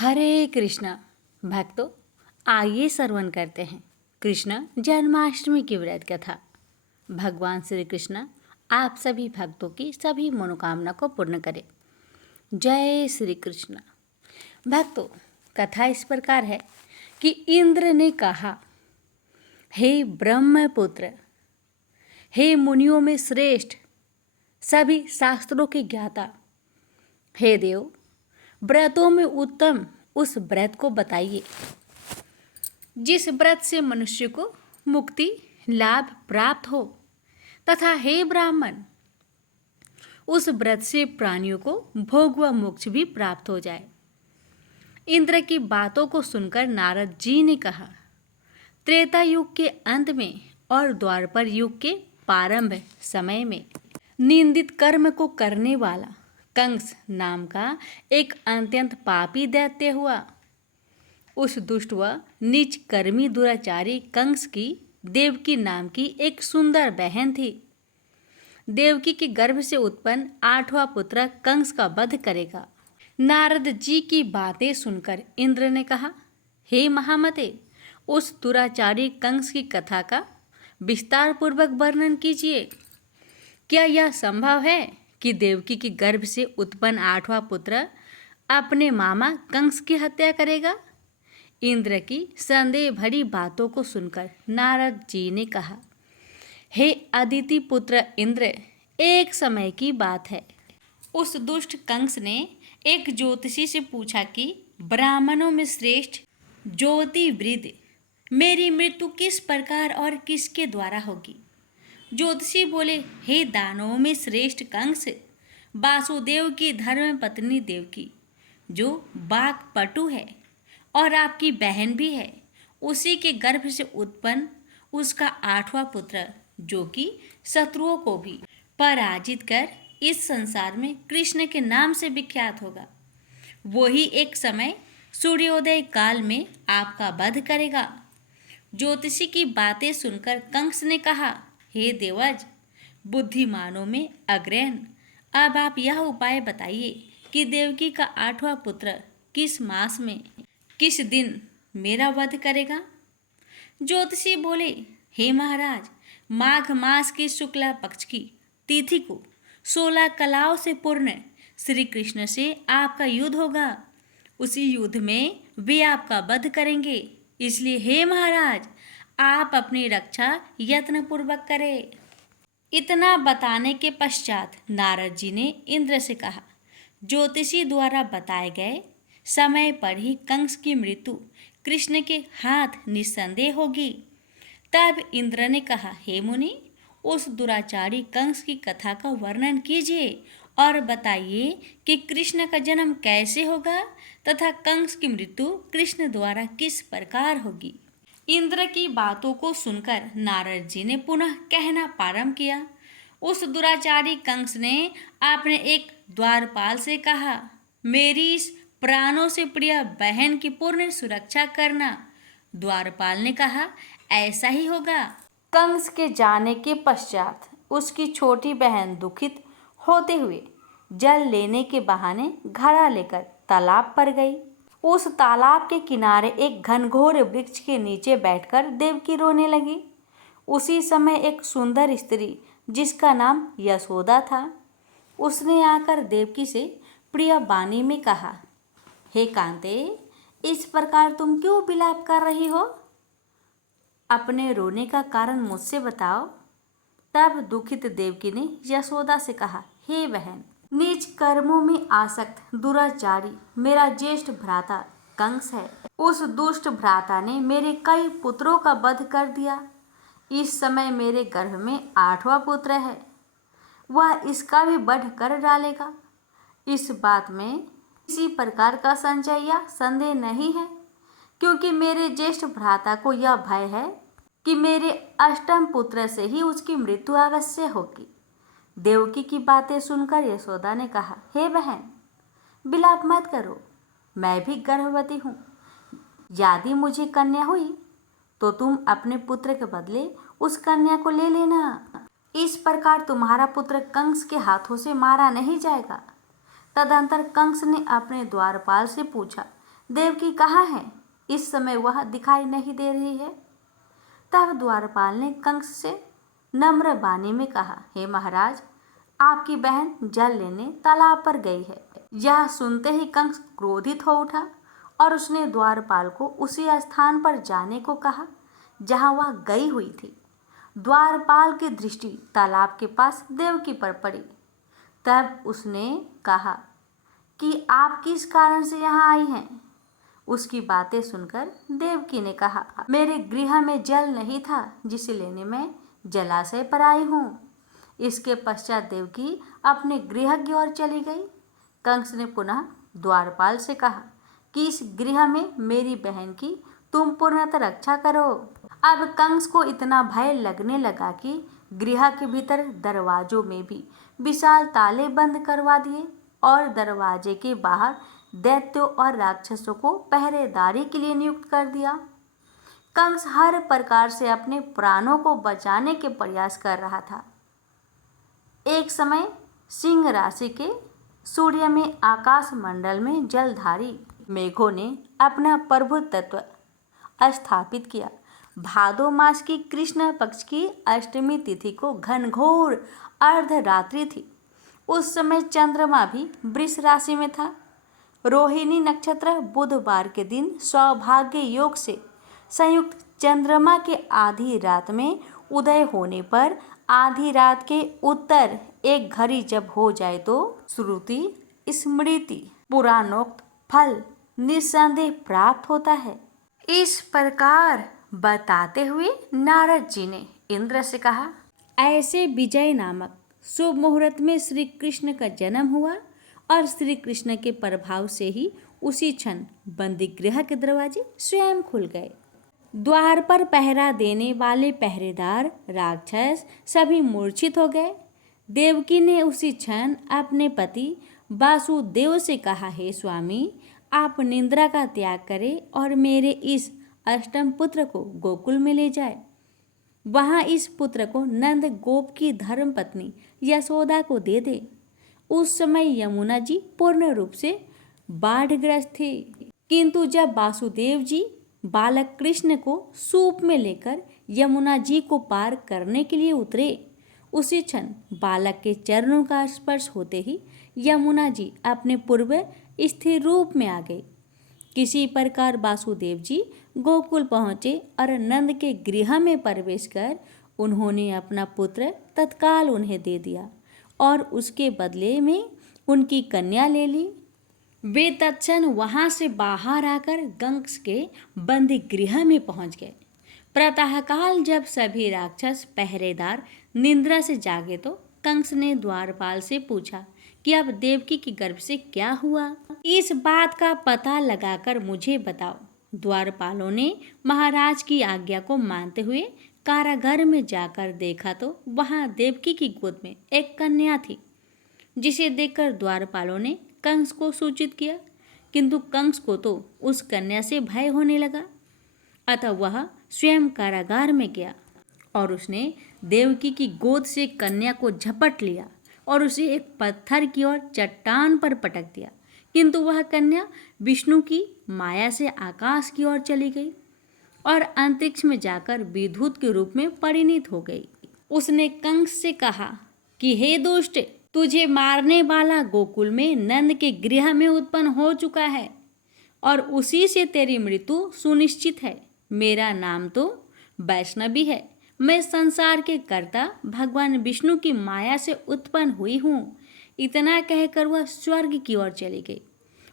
हरे कृष्णा भक्तों, आइए श्रवण करते हैं कृष्ण जन्माष्टमी की व्रत कथा। भगवान श्री कृष्ण आप सभी भक्तों की सभी मनोकामना को पूर्ण करें। जय श्री कृष्ण। भक्तों, कथा इस प्रकार है कि इंद्र ने कहा, हे ब्रह्मपुत्र, हे मुनियों में श्रेष्ठ, सभी शास्त्रों के ज्ञाता, हे देव, व्रतों में उत्तम उस व्रत को बताइए जिस व्रत से मनुष्य को मुक्ति लाभ प्राप्त हो, तथा हे ब्राह्मण, उस व्रत से प्राणियों को भोग व मोक्ष भी प्राप्त हो जाए। इंद्र की बातों को सुनकर नारद जी ने कहा, त्रेता युग के अंत में और द्वापर युग के प्रारंभ समय में निंदित कर्म को करने वाला कंस नाम का एक अत्यंत पापी दैत्य हुआ। उस दुष्ट व नीच कर्मी दुराचारी कंस की देवकी नाम की एक सुंदर बहन थी। देवकी के गर्भ से उत्पन्न 8वां पुत्र कंस का वध करेगा। नारद जी की बातें सुनकर इंद्र ने कहा, हे महामते, उस दुराचारी कंस की कथा का विस्तार पूर्वक वर्णन कीजिए। क्या यह संभव है कि देवकी के गर्भ से उत्पन्न 8वां पुत्र अपने मामा कंस की हत्या करेगा? इंद्र की संदेह भरी बातों को सुनकर नारद जी ने कहा, हे अदिति पुत्र इंद्र, एक समय की बात है। उस दुष्ट कंस ने एक ज्योतिषी से पूछा कि ब्राह्मणों में श्रेष्ठ ज्योति वृद्ध मेरी मृत्यु किस प्रकार और किसके द्वारा होगी। ज्योतिषी बोले, हे दानवों में श्रेष्ठ कंस, वासुदेव की धर्म पत्नी देवकी, जो वाक्पटु है और आपकी बहन भी है, उसी के गर्भ से उत्पन्न उसका 8वां पुत्र, जो कि शत्रुओं को भी पराजित कर इस संसार में कृष्ण के नाम से विख्यात होगा। वही एक समय सूर्योदय काल में आपका वध करेगा। ज्योतिषी की बातें सुनकर कंस ने कहा, हे देवज, बुद्धिमानों में अग्रहण, अब आप यह उपाय बताइए कि देवकी का 8वां पुत्र किस मास में किस दिन मेरा वध करेगा। ज्योतिषी बोले, हे महाराज, माघ मास की शुक्ला पक्ष की तिथि को 16 कलाओं से पूर्ण श्री कृष्ण से आपका युद्ध होगा। उसी युद्ध में वे आपका वध करेंगे। इसलिए हे महाराज, आप अपनी रक्षा यत्न पूर्वक करें। इतना बताने के पश्चात नारद जी ने इंद्र से कहा, ज्योतिषी द्वारा बताए गए समय पर ही कंस की मृत्यु कृष्ण के हाथ निस्संदेह होगी। तब इंद्र ने कहा, हे मुनि, उस दुराचारी कंस की कथा का वर्णन कीजिए और बताइए कि कृष्ण का जन्म कैसे होगा तथा कंस की मृत्यु कृष्ण द्वारा किस प्रकार होगी। इंद्र की बातों को सुनकर नारद जी ने पुनः कहना प्रारंभ किया। उस दुराचारी कंस ने अपने एक द्वारपाल से कहा, मेरी इस प्राणों से प्रिय बहन की पूर्ण सुरक्षा करना। द्वारपाल ने कहा, ऐसा ही होगा। कंस के जाने के पश्चात उसकी छोटी बहन दुखित होते हुए जल लेने के बहाने घड़ा लेकर तालाब पर गई। उस तालाब के किनारे एक घनघोर वृक्ष के नीचे बैठकर देवकी रोने लगी। उसी समय एक सुंदर स्त्री जिसका नाम यशोदा था, उसने आकर देवकी से प्रिय वाणी में कहा, हे कांते, इस प्रकार तुम क्यों विलाप कर रही हो? अपने रोने का कारण मुझसे बताओ। तब दुखित देवकी ने यशोदा से कहा, हे बहन, नीच कर्मों में आसक्त दुराचारी मेरा ज्येष्ठ भ्राता कंस है। उस दुष्ट भ्राता ने मेरे कई पुत्रों का वध कर दिया। इस समय मेरे गर्भ में 8वां पुत्र है, वह इसका भी वध कर डालेगा। इस बात में किसी प्रकार का संशय या संदेह नहीं है, क्योंकि मेरे ज्येष्ठ भ्राता को यह भय है कि मेरे अष्टम पुत्र से ही उसकी मृत्यु अवश्य होगी। देवकी की बातें सुनकर यशोदा ने कहा, हे बहन, विलाप मत करो, मैं भी गर्भवती हूँ। यदि मुझे कन्या हुई तो तुम अपने पुत्र के बदले उस कन्या को ले लेना। इस प्रकार तुम्हारा पुत्र कंस के हाथों से मारा नहीं जाएगा। तदंतर कंस ने अपने द्वारपाल से पूछा, देवकी कहाँ है? इस समय वह दिखाई नहीं दे रही है। तब द्वारपाल ने कंस से नम्र वाणी में कहा, हे महाराज, आपकी बहन जल लेने तालाब पर गई है। यह सुनते ही कंस क्रोधित हो उठा और उसने द्वारपाल को उसी स्थान पर जाने को कहा जहां वह गई हुई थी। द्वारपाल की दृष्टि तालाब के पास देवकी पर पड़ी। तब उसने कहा कि आप किस कारण से यहाँ आई हैं? उसकी बातें सुनकर देवकी ने कहा, मेरे गृह में जल नहीं था जिसे लेने मैं जलाशय पर आई हूँ। इसके पश्चात देवकी अपने गृह की ओर चली गई। कंस ने पुनः द्वारपाल से कहा कि इस गृह में मेरी बहन की तुम पूर्णतः रक्षा करो। अब कंस को इतना भय लगने लगा कि गृह के भीतर दरवाजों में भी विशाल ताले बंद करवा दिए और दरवाजे के बाहर दैत्यों और राक्षसों को पहरेदारी के लिए नियुक्त कर दिया। कंस हर प्रकार से अपने प्राणों को बचाने के प्रयास कर रहा था। एक समय सिंह राशि के सूर्य में आकाश मंडल में जलधारी मेघों ने अपना प्रभुत्व स्थापित किया। भादो मास की कृष्ण पक्ष की अष्टमी तिथि को घनघोर अर्धरात्रि थी। उस समय चंद्रमा भी वृष राशि में था। रोहिणी नक्षत्र बुधवार के दिन सौभाग्य योग से संयुक्त चंद्रमा के आधी रात में उदय होने पर आधी रात के उत्तर एक घड़ी जब हो जाए तो श्रुति स्मृति पुराणोक्त फल निस्संदेह प्राप्त होता है। इस प्रकार बताते हुए नारद जी ने इंद्र से कहा, ऐसे विजय नामक शुभ मुहूर्त में श्री कृष्ण का जन्म हुआ और श्री कृष्ण के प्रभाव से ही उसी क्षण बंदी गृह के दरवाजे स्वयं खुल गए। द्वार पर पहरा देने वाले पहरेदार राक्षस सभी मूर्छित हो गए। देवकी ने उसी क्षण अपने पति वासुदेव से कहा, हे स्वामी, आप निंद्रा का त्याग करें और मेरे इस अष्टम पुत्र को गोकुल में ले जाए। वहां इस पुत्र को नंद गोप की धर्म पत्नी यशोदा को दे दे। उस समय यमुना जी पूर्ण रूप से बाढ़ग्रस्त थे, किंतु जब वासुदेव जी बालक कृष्ण को सूप में लेकर यमुना जी को पार करने के लिए उतरे, उसी क्षण बालक के चरणों का स्पर्श होते ही यमुना जी अपने पूर्व स्थिर रूप में आ गई। किसी प्रकार वासुदेव जी गोकुल पहुँचे और नंद के गृह में प्रवेश कर उन्होंने अपना पुत्र तत्काल उन्हें दे दिया और उसके बदले में उनकी कन्या ले ली। वे तत्क्षण वहां से बाहर आकर कंस के बंदी गृह में पहुंच गए। प्रातःकाल जब सभी राक्षस पहरेदार निंद्रा से जागे तो कंस ने द्वारपाल से पूछा कि अब देवकी के गर्भ से क्या हुआ? इस बात का पता लगाकर मुझे बताओ। द्वारपालों ने महाराज की आज्ञा को मानते हुए कारागार में जाकर देखा तो वहां देवकी की गोद में एक कन्या थी, जिसे देखकर द्वारपालों ने कंस को सूचित किया, किंतु कंस को तो उस कन्या से भय होने लगा। अतः वह स्वयं कारागार में गया और उसने देवकी की गोद से कन्या को झपट लिया और उसे एक पत्थर की ओर चट्टान पर पटक दिया, किंतु वह कन्या विष्णु की माया से आकाश की ओर चली गई और अंतरिक्ष में जाकर विद्युत के रूप में परिणित हो गई। उसने कंस से कहा कि हे दुष्ट, तुझे मारने वाला गोकुल में नंद के गृह में उत्पन्न हो चुका है और उसी से तेरी मृत्यु सुनिश्चित है। मेरा नाम तो वैष्णवी है। मैं संसार के कर्ता भगवान विष्णु की माया से उत्पन्न हुई हूँ। इतना कहकर वह स्वर्ग की ओर चली गई।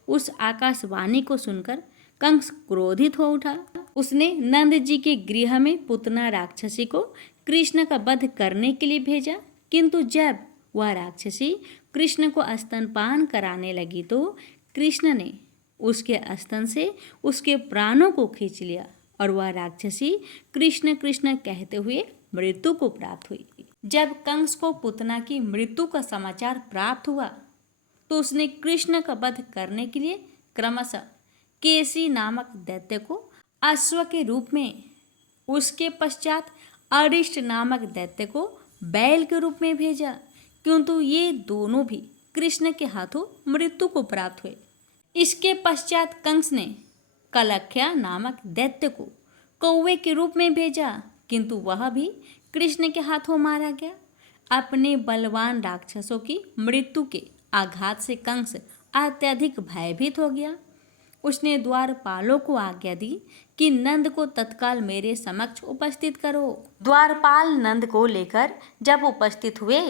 उस आकाशवाणी को सुनकर कंस क्रोधित हो उठा। उसने नंद जी के गृह में पुतना राक्षसी को कृष्ण का वध करने के लिए भेजा, किंतु जब वह राक्षसी कृष्ण को स्तनपान कराने लगी तो कृष्ण ने उसके स्तन से उसके प्राणों को खींच लिया और वह राक्षसी कृष्ण कृष्ण कहते हुए मृत्यु को प्राप्त हुई। जब कंस को पुतना की मृत्यु का समाचार प्राप्त हुआ तो उसने कृष्ण का वध करने के लिए क्रमशः केसी नामक दैत्य को अश्व के रूप में, उसके पश्चात अरिष्ट नामक दैत्य को बैल के रूप में भेजा, किंतु ये दोनों भी कृष्ण के हाथों मृत्यु को प्राप्त हुए। इसके पश्चात कंस ने कलख्या नामक दैत्य को कौवे के रूप में भेजा, किंतु वह भी कृष्ण के हाथों मारा गया। अपने बलवान राक्षसों की मृत्यु के आघात से कंस अत्यधिक भयभीत हो गया। उसने द्वारपालों को आज्ञा दी कि नंद को तत्काल मेरे समक्ष उपस्थित करो। द्वारपाल नंद को लेकर जब उपस्थित हुए,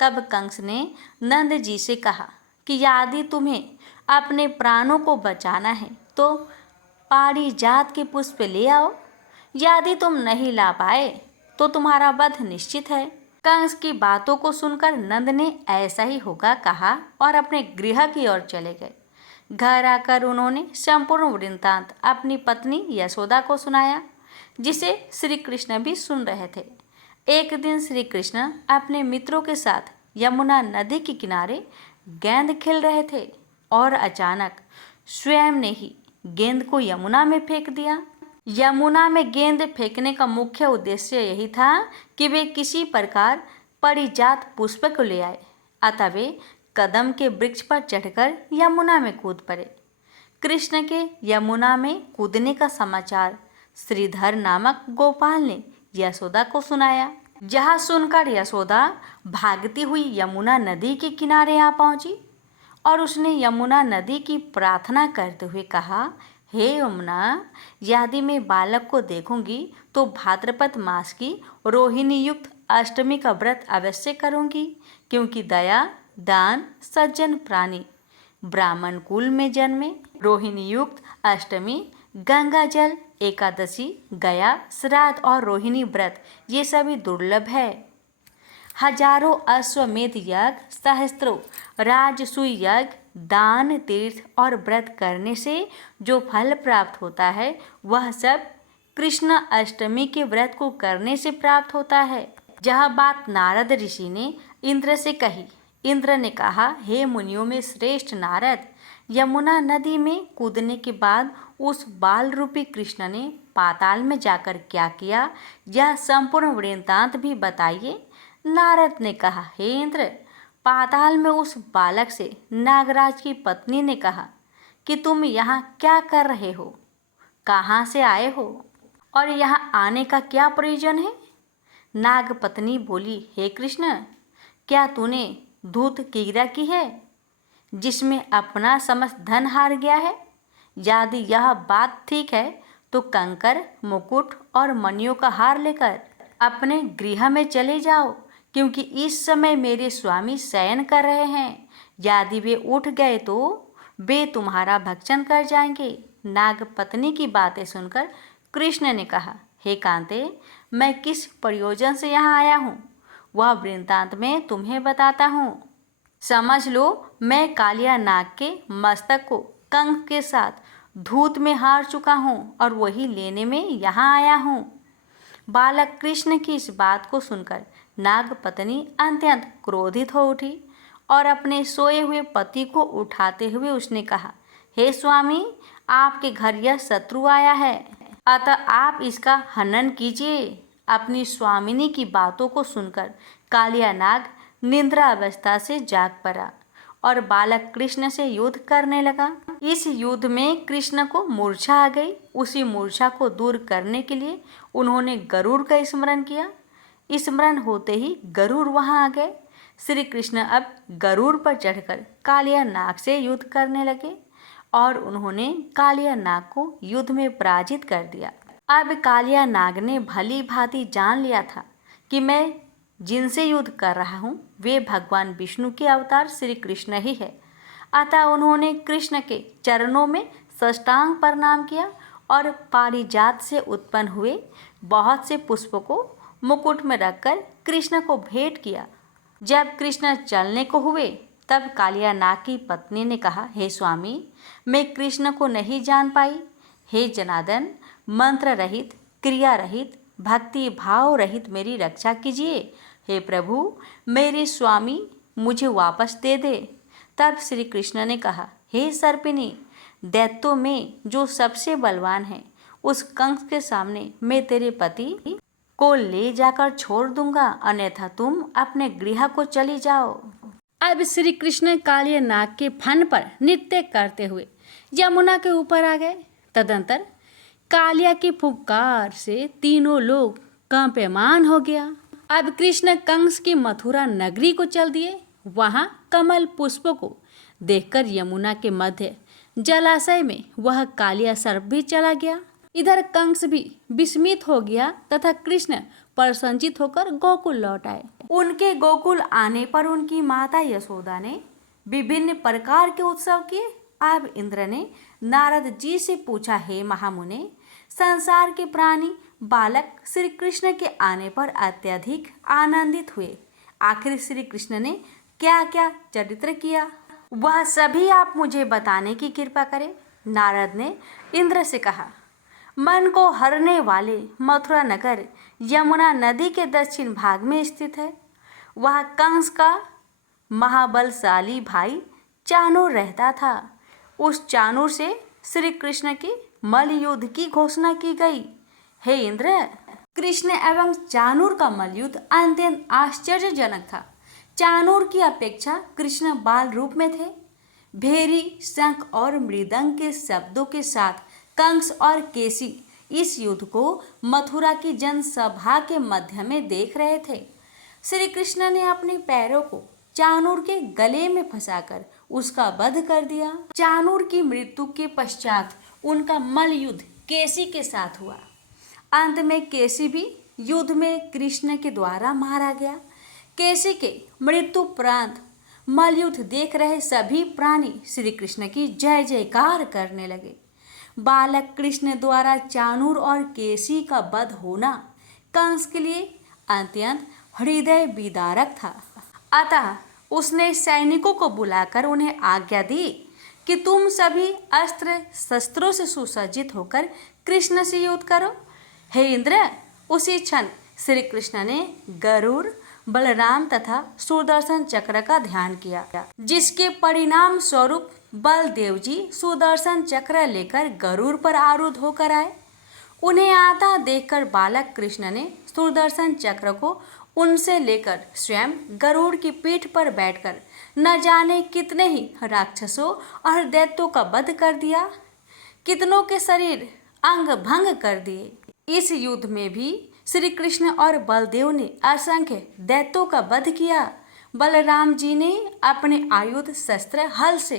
तब कंस ने नंद जी से कहा कि यदि तुम्हें अपने प्राणों को बचाना है तो पारिजात के पुष्प ले आओ। यदि तुम नहीं ला पाए तो तुम्हारा वध निश्चित है। कंस की बातों को सुनकर नंद ने ऐसा ही होगा कहा और अपने गृह की ओर चले गए। घर आकर उन्होंने संपूर्ण वृत्तांत अपनी पत्नी यशोदा को सुनाया, जिसे श्री कृष्ण भी सुन रहे थे। एक दिन श्री कृष्ण अपने मित्रों के साथ यमुना नदी के किनारे गेंद खेल रहे थे और अचानक स्वयं ने ही गेंद को यमुना में फेंक दिया। यमुना में गेंद फेंकने का मुख्य उद्देश्य यही था कि वे किसी प्रकार पारिजात पुष्प को ले आए, अतः वे कदम के वृक्ष पर चढ़कर यमुना में कूद पड़े। कृष्ण के यमुना में कूदने का समाचार श्रीधर नामक गोपाल ने यशोदा को सुनाया। यह सुनकर यशोदा भागती हुई यमुना नदी के किनारे आ पहुंची और उसने यमुना नदी की प्रार्थना करते हुए कहा, हे यमुना, यदि मैं बालक को देखूंगी तो भाद्रपद मास की रोहिणी युक्त अष्टमी का व्रत अवश्य करूंगी, क्योंकि दया दान सज्जन प्राणी ब्राह्मण कुल में जन्मे। रोहिणी युक्त अष्टमी, गंगा जल, एकादशी, गया श्राद्ध और रोहिणी व्रत ये सभी दुर्लभ है। हजारों अश्वमेध यज्ञ, सहस्त्रों राजसूय यज्ञ, दान तीर्थ और व्रत करने से जो फल प्राप्त होता है वह सब कृष्ण अष्टमी के व्रत को करने से प्राप्त होता है। यह बात नारद ऋषि ने इंद्र से कही। इंद्र ने कहा, हे मुनियों में श्रेष्ठ नारद, यमुना नदी में कूदने के बाद उस बाल रूपी कृष्ण ने पाताल में जाकर क्या किया, यह संपूर्ण वृत्तांत भी बताइए। नारद ने कहा, हे इंद्र, पाताल में उस बालक से नागराज की पत्नी ने कहा कि तुम यहाँ क्या कर रहे हो, कहाँ से आए हो और यहाँ आने का क्या प्रयोजन है। नाग पत्नी बोली, हे कृष्ण, क्या तूने धूत क्रीड़ा की है जिसमें अपना समस्त धन हार गया है? यदि यह बात ठीक है तो कंकर, मुकुट और मणियों का हार लेकर अपने गृह में चले जाओ, क्योंकि इस समय मेरे स्वामी शयन कर रहे हैं। यदि वे उठ गए तो वे तुम्हारा भक्षण कर जाएंगे। नाग पत्नी की बातें सुनकर कृष्ण ने कहा, हे कांते, मैं किस प्रयोजन से यहाँ आया हूँ वह वृत्तांत में तुम्हें बताता हूँ। समझ लो, मैं कालिया नाग के मस्तक को कंस के साथ धूत में हार चुका हूँ और वही लेने में यहाँ आया हूँ। बालक कृष्ण की इस बात को सुनकर नाग पत्नी अत्यंत क्रोधित हो उठी और अपने सोए हुए पति को उठाते हुए उसने कहा, हे स्वामी, आपके घर यह शत्रु आया है, अतः आप इसका हनन कीजिए। अपनी स्वामिनी की बातों को सुनकर कालिया नाग निद्रा अवस्था से जाग पड़ा और बालक कृष्ण से युद्ध करने लगा। इस युद्ध में कृष्ण को मूर्छा आ गई। उसी मूर्छा को दूर करने के लिए उन्होंने गरुड़ का स्मरण किया। स्मरण होते ही गरुड़ वहां आ गए। श्री कृष्ण अब गरुड़ पर चढ़कर कालिया नाग से युद्ध करने लगे और उन्होंने कालिया नाग को युद्ध में पराजित कर दिया। अब कालिया नाग ने भली भांति जान लिया था कि मैं जिनसे युद्ध कर रहा हूँ वे भगवान विष्णु के अवतार श्री कृष्ण ही है। अतः उन्होंने कृष्ण के चरणों में साष्टांग प्रणाम किया और पारिजात से उत्पन्न हुए बहुत से पुष्पों को मुकुट में रखकर कृष्ण को भेंट किया। जब कृष्ण चलने को हुए तब कालिया नाग की पत्नी ने कहा, हे स्वामी, मैं कृष्ण को नहीं जान पाई। हे जनार्दन, मंत्र रहित, क्रिया रहित, भक्ति भाव रहित मेरी रक्षा कीजिए। हे प्रभु, मेरे स्वामी मुझे वापस दे दे। तब श्री कृष्ण ने कहा, हे सर्पिणी, दैत्यों में जो सबसे बलवान है उस कंस के सामने मैं तेरे पति को ले जाकर छोड़ दूंगा, अन्यथा तुम अपने गृह को चली जाओ। अब श्री कृष्ण कालिया नाग के फन पर नृत्य करते हुए यमुना के ऊपर आ गए तदंतर कालिया की फुफकार से तीनों लोग कंपमान हो गया। अब कृष्ण कंस की मथुरा नगरी को चल दिए। वहां कमल पुष्पों को देखकर यमुना के मध्य जलाशय में वह कालिया सर्प भी चला गया। इधर कंस भी विस्मित हो गया तथा कृष्ण प्रसन्नचित होकर गोकुल लौट आए। उनके गोकुल आने पर उनकी माता यशोदा ने विभिन्न प्रकार के उत्सव किए। अब इंद्र ने नारद जी से पूछा, हे महामुने, संसार के प्राणी बालक श्री कृष्ण के आने पर अत्यधिक आनंदित हुए। आखिर श्री कृष्ण ने क्या क्या चरित्र किया, वह सभी आप मुझे बताने की कृपा करें। नारद ने इंद्र से कहा, मन को हरने वाले मथुरा नगर यमुना नदी के दक्षिण भाग में स्थित है। वह कंस का महाबलशाली भाई चाणूर रहता था। उस चाणूर से श्री कृष्ण के मल्ल युद्ध की घोषणा की गई। हे इंद्र, कृष्ण एवं चाणूर का मल्ल युद्ध अत्यंत आश्चर्यजनक था। चाणूर की अपेक्षा कृष्ण बाल रूप में थे। भेरी, शंख और मृदंग के शब्दों के साथ कंस और केसी इस युद्ध को मथुरा की जनसभा के मध्य में देख रहे थे। श्री कृष्ण ने अपने पैरों को चाणूर के गले में फंसाकर उसका वध कर दिया। चाणूर की मृत्यु के पश्चात उनका मल्ल युद्ध केसी के साथ हुआ। अंत में केसी भी युद्ध में कृष्ण के द्वारा मारा गया। केसी के मृत्यु उपरांत मल्ल युद्ध देख रहे सभी प्राणी श्री कृष्ण की जय जयकार करने लगे। बालक कृष्ण द्वारा चाणूर और केसी का वध होना कंस के लिए अत्यंत हृदय विदारक था। अतः उसने सैनिकों को बुलाकर उन्हें आज्ञा दी कि तुम सभी अस्त्र शस्त्रों से सुसज्जित होकर कृष्ण से युद्ध करो। हे इंद्र, उसी क्षण श्री कृष्ण ने गरुड़, बलराम तथा सुदर्शन चक्र का ध्यान किया, जिसके परिणाम स्वरूप बलदेव जी सुदर्शन चक्र लेकर गरुड़ पर आरूढ़ होकर आए। उन्हें आता देखकर बालक कृष्ण ने सुदर्शन चक्र को उनसे लेकर स्वयं गरुड़ की पीठ पर बैठकर न जाने कितने ही राक्षसों और दैत्यों का वध कर दिया, कितनों के शरीर अंग भंग कर दिए। इस युद्ध में भी श्री कृष्ण और बलदेव ने असंख्य दैत्यों का वध किया। बलराम जी ने अपने आयुध शस्त्र हल से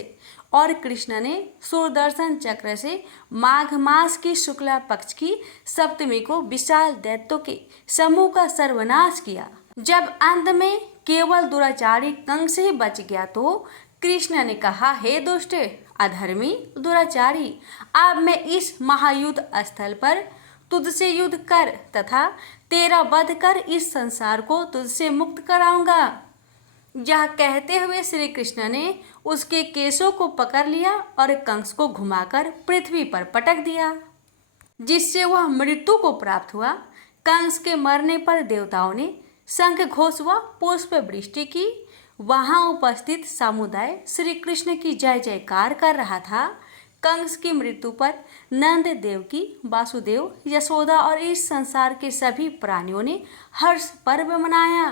और कृष्ण ने सुदर्शन चक्र से माघ मास की शुक्ला पक्ष की सप्तमी को विशाल दैत्यों के समूह का सर्वनाश किया। जब अंत में केवल दुराचारी कंस ही बच गया तो कृष्ण ने कहा, हे दुष्ट, अधर्मी, दुराचारी, अब मैं इस महायुद्ध स्थल पर तुझसे युद्ध कर तथा तेरा वध कर इस संसार को तुझसे मुक्त कराऊंगा। यह कहते हुए श्री कृष्ण ने उसके केशों को पकड़ लिया और कंस को घुमाकर पृथ्वी पर पटक दिया, जिससे वह मृत्यु को प्राप्त हुआ। कंस के मरने पर देवताओं ने शंख घोष व पुष्प वृष्टि की। वहां उपस्थित समुदाय श्री कृष्ण की जय जयकार कर रहा था। कंस की मृत्यु पर नंद देवकी, वासुदेव, यशोदा और इस संसार के सभी प्राणियों ने हर्ष पर्व मनाया।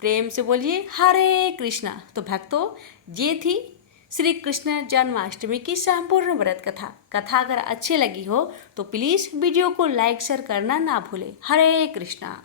प्रेम से बोलिए हरे कृष्णा। तो भक्तों, ये थी श्री कृष्ण जन्माष्टमी की संपूर्ण व्रत कथा। कथा अगर अच्छी लगी हो तो प्लीज़ वीडियो को लाइक शेयर करना ना भूलें। हरे कृष्णा।